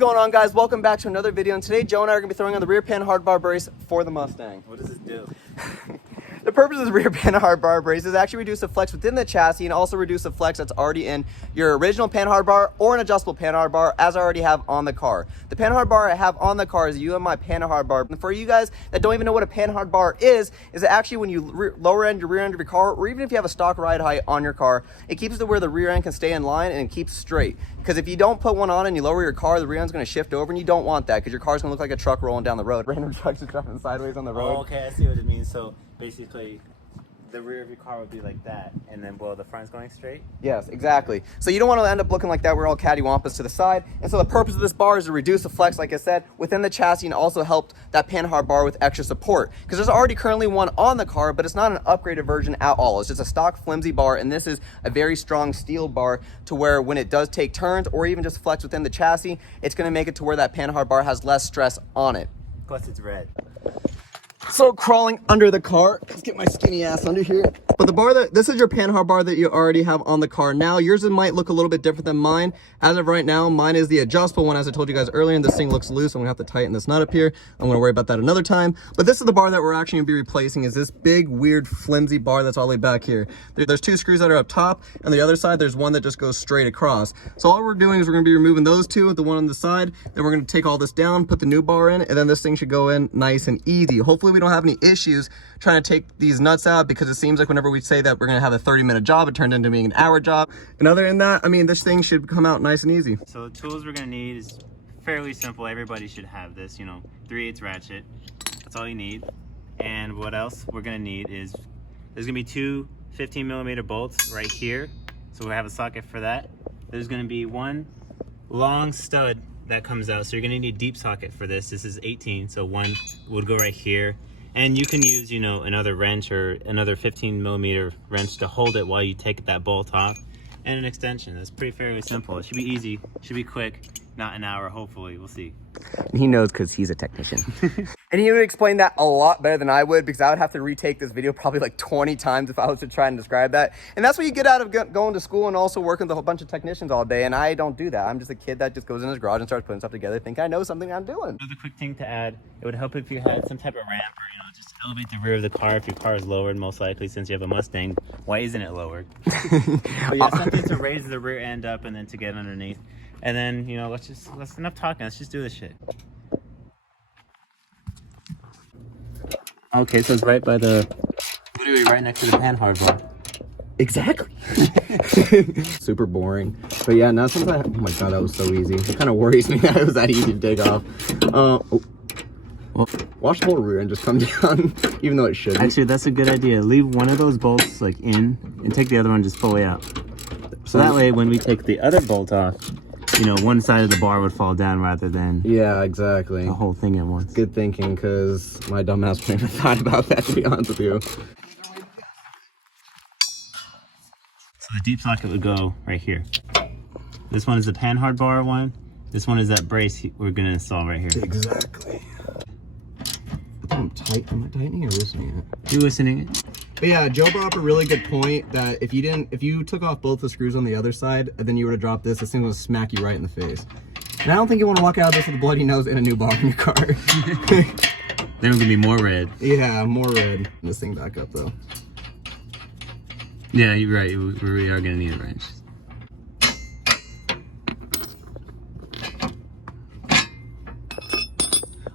going on, guys? Welcome back to another video, and today Joe and I are going to be throwing on the rear Panhard bar brace for the Mustang. What does this do? The purpose of the rear Panhard bar brace is actually reduce the flex within the chassis and also reduce the flex that's already in your original Panhard bar or an adjustable Panhard bar, as I already have on the car. The Panhard bar I have on the car is a UMI Panhard bar. And for you guys that don't even know what a Panhard bar is actually when you lower end your rear end of your car, or even if you have a stock ride height on your car, it keeps it to where the rear end can stay in line and it keeps straight. Because if you don't put one on and you lower your car, the rear end's going to shift over, and you don't want that because your car's going to look like a truck rolling down the road. Random trucks just driving sideways on the road. Oh, okay, I see what it means. So basically, the rear of your car would be like that, and then the front's going straight? Yes, exactly. So you don't want to end up looking like that. We're all cattywampus to the side. And so the purpose of this bar is to reduce the flex, like I said, within the chassis, and also help that Panhard bar with extra support. Because there's already currently one on the car, but it's not an upgraded version at all. It's just a stock flimsy bar, and this is a very strong steel bar to where when it does take turns or even just flex within the chassis, it's going to make it to where that Panhard bar has less stress on it. Plus it's red. So crawling under the car, let's get my skinny ass under here. But the bar this is your Panhard bar that you already have on the car. Now yours might look a little bit different than mine. As of right now, mine is the adjustable one, as I told you guys earlier, and this thing looks loose. I'm gonna have to tighten this nut up here. I'm gonna worry about that another time. But this is the bar that we're actually gonna be replacing, is this big, weird, flimsy bar that's all the way back here. There's two screws that are up top, and the other side, there's one that just goes straight across. So all we're doing is we're gonna be removing those two, the one on the side, then we're gonna take all this down, put the new bar in, and then this thing should go in nice and easy. Hopefully we don't have any issues trying to take these nuts out, because it seems like whenever we say that we're gonna have a 30-minute job, it turned into being an hour job. And other than that, I mean, this thing should come out nice and easy. So the tools we're gonna need is fairly simple. Everybody should have this, 3/8 ratchet. That's all you need. And what else we're gonna need is, there's gonna be two 15mm bolts right here. So we'll have a socket for that. There's gonna be one long stud that comes out. So you're gonna need a deep socket for this. This is 18, so one would go right here. And you can use, another wrench or another 15mm wrench to hold it while you take that bolt off. And an extension. It's fairly simple. It should be easy, should be quick, not an hour, hopefully. We'll see. He knows because he's a technician. And he would explain that a lot better than I would, because I would have to retake this video probably like 20 times if I was to try and describe that. And that's what you get out of going to school and also working with a whole bunch of technicians all day. And I don't do that. I'm just a kid that just goes in his garage and starts putting stuff together, think I know something I'm doing. Another quick thing to add, it would help if you had some type of ramp, or just elevate the rear of the car if your car is lowered, most likely, since you have a Mustang. Why isn't it lowered? But yeah, something to raise the rear end up and then to get underneath. And then, let's enough talking, let's just do this shit. Okay, so it's literally right next to the Panhard bar. Exactly. Super boring. But yeah, now since oh my god, that was so easy. It kind of worries me that it was that easy to dig off. Watch the whole rear end just come down, even though it shouldn't. Actually, that's a good idea. Leave one of those bolts in and take the other one just fully out. So that way, when we take the other bolt off, one side of the bar would fall down rather than exactly the whole thing at once. Good thinking, because my dumb ass never thought about that, to be honest with you. So the deep socket would go right here. This one is the Panhard bar one. This one is that brace we're gonna install right here. Exactly. Am I tightening or loosening it? You're loosening it. But yeah, Joe brought up a really good point that if you took off both the screws on the other side and then you were to drop this thing will smack you right in the face. And I don't think you want to walk out of this with a bloody nose and a new bar in your car. Then it's gonna be more red. Yeah, more red. This thing back up though. Yeah, you're right. We are gonna need a wrench.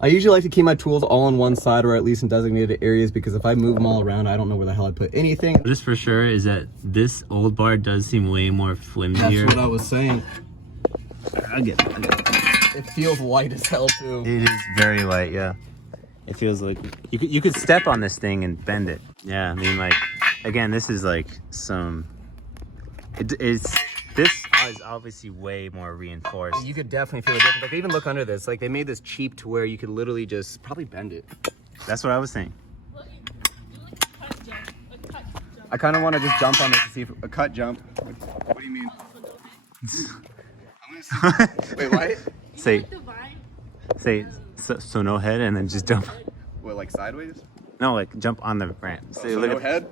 I usually like to keep my tools all on one side, or at least in designated areas, because if I move them all around, I don't know where the hell I'd put anything. Just for sure is that this old bar does seem way more flimsier. That's what I was saying. I'll get it. It feels light as hell too. It is very light, yeah. It feels like you could step on this thing and bend it. Yeah, I mean, like, again, this is like some. This is obviously way more reinforced. You could definitely feel the difference. Like, even look under this. Like, they made this cheap to where you could literally just probably bend it. That's what I was saying. I kind of want to just jump on this to see if a cut jump. What do you mean? Wait, what? Say so no head, and then just jump. What, like sideways? No, like jump on the ramp. So no head?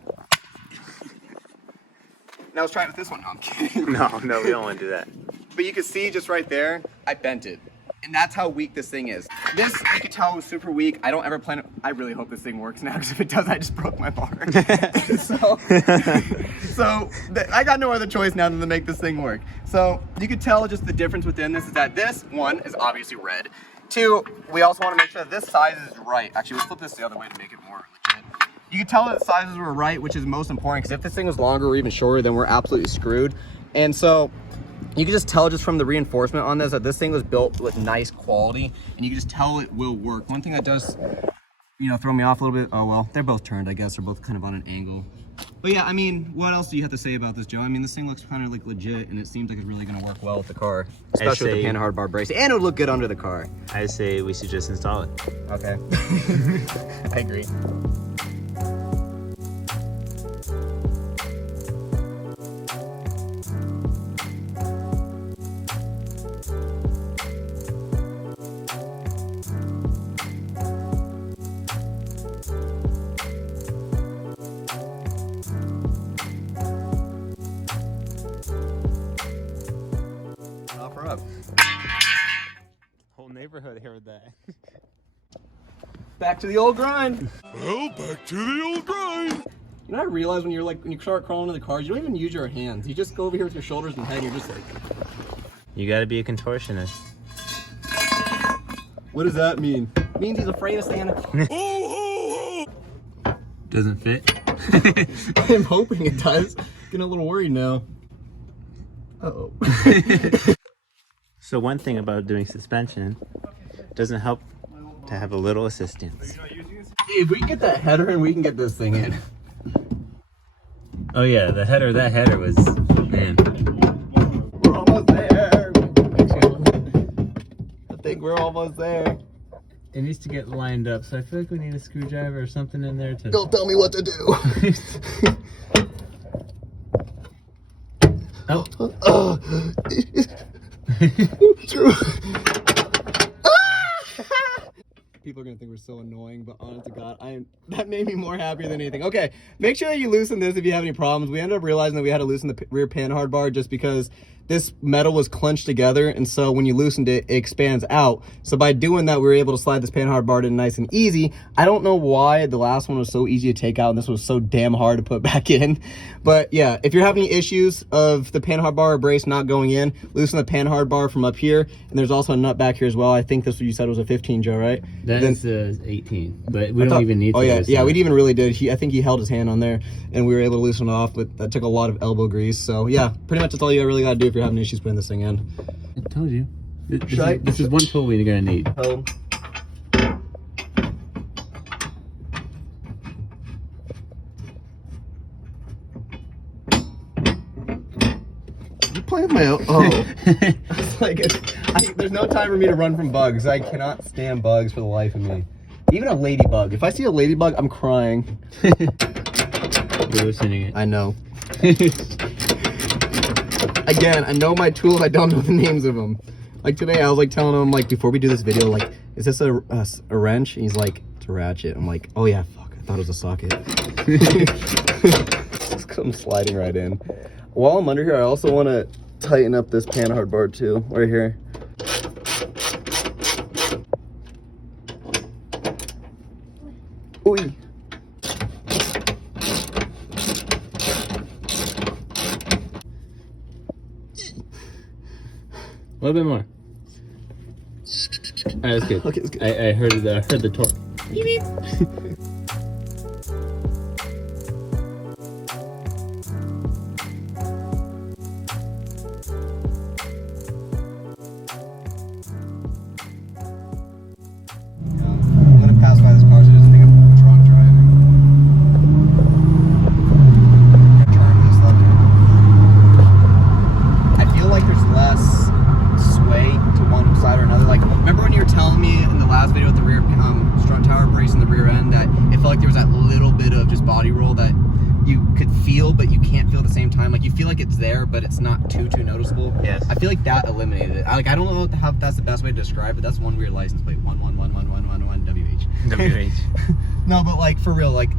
Now let's try it with this one. No, I'm kidding. No, we don't want to do that. But you can see just right there, I bent it. And that's how weak this thing is. This, you can tell, was super weak. I don't ever plan it. I really hope this thing works now, because if it does, I just broke my bar. I got no other choice now than to make this thing work. So you can tell just the difference within this is that this, one, is obviously red. Two, we also want to make sure that this size is right. Actually, let's flip this the other way to make it more legit. You can tell that the sizes were right, which is most important, because if this thing was longer or even shorter, then we're absolutely screwed. And so you can just tell just from the reinforcement on this that this thing was built with nice quality, and you can just tell it will work. One thing that does, you know, throw me off a little bit, oh well, they're both turned, I guess. They're both kind of on an angle. But yeah, I mean, what else do you have to say about this, Joe? I mean, this thing looks kind of like legit, and it seems like it's really going to work well with the car, especially with the Panhard bar brace, and it would look good under the car. I say we should just install it. Okay. I agree. Up. Whole neighborhood heard that. Back to the old grind. Well, back to the old grind. You know, I realize when you start crawling into the cars, you don't even use your hands. You just go over here with your shoulders and head, and you're just like. You gotta be a contortionist. What does that mean? It means he's afraid of Santa. Doesn't fit. I'm hoping it does. Getting a little worried now. Uh-oh. So one thing about doing suspension, doesn't help to have a little assistance. If we can get that header in, we can get this thing in. Oh yeah, that header was, man. We're almost there. I think we're almost there. It needs to get lined up, so I feel like we need a screwdriver or something in there to... Don't tell me what to do. Oh. People are gonna think we're so annoying, but honest to God, that made me more happy than anything. Okay, make sure that you loosen this if you have any problems. We ended up realizing that we had to loosen the rear Panhard bar just because this metal was clenched together, and so when you loosened it, it expands out. So by doing that, we were able to slide this Panhard bar in nice and easy. I don't know why the last one was so easy to take out and this was so damn hard to put back in. But yeah, if you're having issues of the Panhard bar or brace not going in, loosen the Panhard bar from up here. And there's also a nut back here as well. I think this what you said was a 15, Joe, right? That's 18, but we don't even need to. Oh yeah, we even really did. I think he held his hand on there, and we were able to loosen it off, but that took a lot of elbow grease. So yeah, pretty much that's all you really got to do if you're having issues putting this thing in. I told you. This is one tool we're gonna need. Oh. You playing with my own? Oh. It's like there's no time for me to run from bugs. I cannot stand bugs for the life of me. Even a ladybug. If I see a ladybug, I'm crying. You're loosening it. I know. Again, I know my tools. I don't know the names of them. Like today, I was like telling him, like, before we do this video, like, is this a wrench? And he's like, it's a ratchet. I'm like, oh yeah, fuck. I thought it was a socket. Just come sliding right in. While I'm under here, I also want to tighten up this Panhard bar too, right here. Ooh. A little bit more. All right, that's good. Okay, that's good. I heard the torque. Beep, beep. I'm gonna pass by this car so it doesn't think I'm drunk driving. Turn this left. I feel like there's less sway to one side or another. Like, remember when you were telling me in the last video with the rear strut tower brace in the rear end that it felt like there was that little bit of just body roll that you could feel, but you can't feel at the same time. Like, you feel like it's there, but it's not too noticeable. Yes. I feel like that eliminated it. I don't know how that's the best way to describe it. That's one weird license plate. 1111111 WH. WH. No, but like for real, like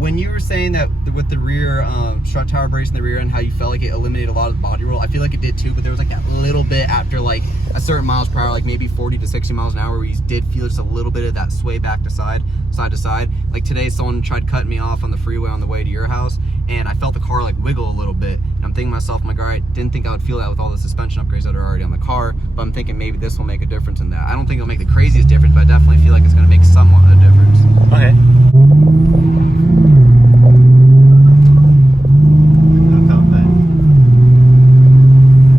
when you were saying that with the rear strut tower brace in the rear end, how you felt like it eliminated a lot of the body roll, I feel like it did too, but there was like that little bit after like a certain miles per hour, like maybe 40 to 60 miles an hour, where you did feel just a little bit of that sway back to side to side. Like today, someone tried cutting me off on the freeway on the way to your house, and I felt the car like wiggle a little bit. And I'm thinking to myself, I'm like, all right, didn't think I would feel that with all the suspension upgrades that are already on the car, but I'm thinking maybe this will make a difference in that. I don't think it'll make the craziest difference, but I definitely feel like it's going to make somewhat a difference. Okay.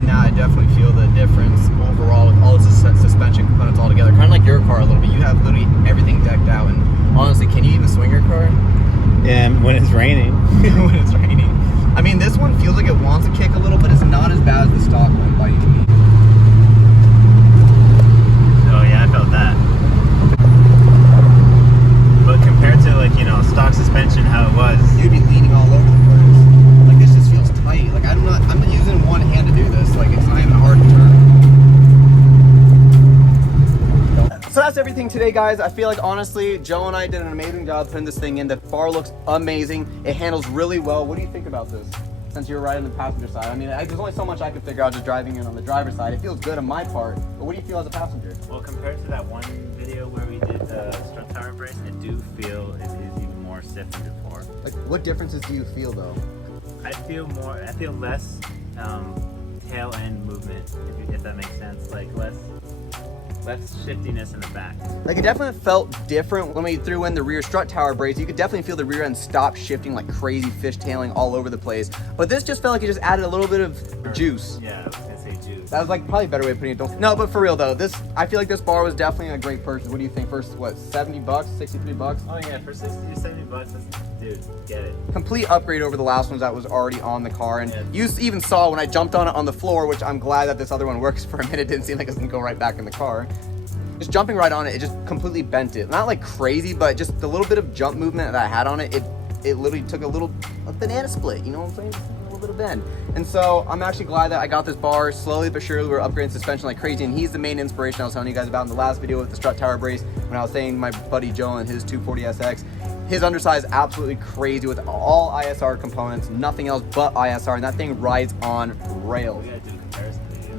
Now I definitely feel the difference overall with all the suspension components all together. Kind of like your car a little bit. You have literally everything decked out, and honestly, can you even swing your car? Yeah, when it's raining. When it's raining. I mean, this one feels like it wants to kick a little, but it's not as bad as the stock one by any means. Oh yeah, I felt that. But compared to like, you know, stock suspension, how it was, You'd be leaning all over the place. Like this just feels tight. Like I'm using one hand to do this. Like it's not even hard to turn. So that's everything today, guys. I feel like honestly, Joe and I did an amazing job putting this thing in. The bar looks amazing. It handles really well. What do you think about this? Since you're right on the passenger side. I mean, there's only so much I could figure out just driving in on the driver's side. It feels good on my part, but what do you feel as a passenger? well, compared to that one video where we did the strut tower brace, I do feel it is even more stiff than before. Like, what differences do you feel though? I feel less tail end movement, if that makes sense. Like less shiftiness in the back. Like it definitely felt different when we threw in the rear strut tower brace. You could definitely feel the rear end stop shifting like crazy, fishtailing all over the place. But this just felt like it just added a little bit of juice. Yeah, I was gonna say juice. That was like probably a better way of putting it. No, but for real though, I feel like this bar was definitely a great purchase. What do you think? First, what, 70 bucks, 63 bucks? Oh yeah, for 60 to 70 bucks, dude, get it. Complete upgrade over the last ones that was already on the car. And Yeah. you even saw when I jumped on it on the floor, which I'm glad that this other one works for a minute. It didn't seem like it was gonna go right back in the car. Just jumping right on it, it just completely bent it. Not like crazy, but just the little bit of jump movement that I had on it, it literally took a banana split, you know what I'm saying? Just a little bit of bend. And so I'm actually glad that I got this bar. Slowly but surely we're upgrading suspension like crazy, and he's the main inspiration I was telling you guys about in the last video with the strut tower brace, when I was saying my buddy Joe and his 240SX. His underside is absolutely crazy with all ISR components, nothing else but ISR, and that thing rides on rails. We gotta do a comparison video.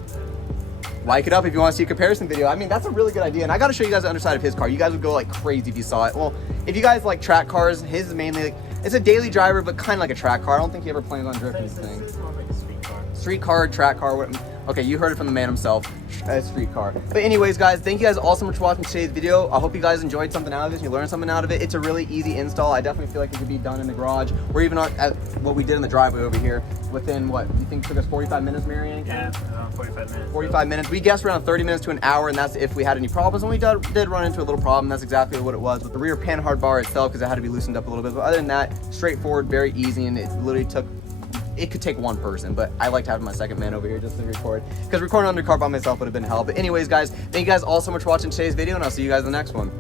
Like it up if you want to see a comparison video. I mean, that's a really good idea. And I got to show you guys the underside of his car. You guys would go like crazy if you saw it. Well, if you guys like track cars, his is mainly like, it's a daily driver, but kind of like a track car. I don't think he ever plans on drifting this thing. It's more like a street car. Street car, track car. Okay, you heard it from the man himself. Street car. But anyways, guys, thank you guys all so much for watching today's video. I hope you guys enjoyed something out of this. You learned something out of it. It's a really easy install. I definitely feel like it could be done in the garage, or even at what we did in the driveway over here within, what, you think took us 45 minutes, Marianne? Yeah, around 45 minutes. 45 minutes. We guessed around 30 minutes to an hour, and that's if we had any problems. And we did run into a little problem. That's exactly what it was with the rear Panhard bar itself, because it had to be loosened up a little bit. But other than that, straightforward, very easy, and it literally could take one person, but I liked having my second man over here just to record, because recording under car by myself would have been hell. But anyways, guys, thank you guys all so much for watching today's video, and I'll see you guys in the next one.